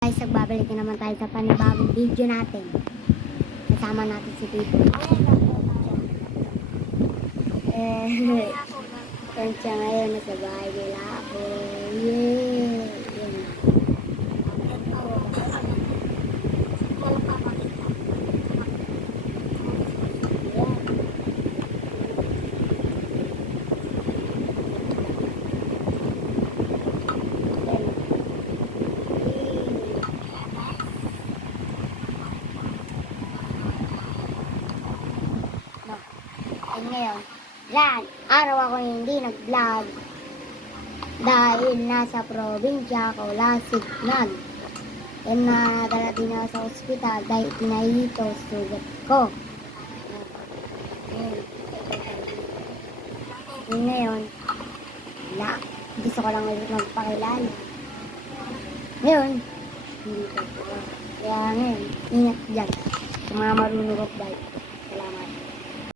Guys, nagbabalik na naman tayo sa panibagong video natin. Kasama natin si Tito. Yan siya ngayon, nasa bahay nila ako. Yay! Yun. Ngayon, yan, araw ako hindi nag-vlog dahil nasa probinsya ako, Lasignag. Yan na nadala din ako sa ospital dahil pinahito sugat ko. Ngayon, gusto ko lang ulit magpakilala. Ngayon, hindi ko po. Kaya ngayon, ingat dyan sa mga marunong rock bike. Salamat.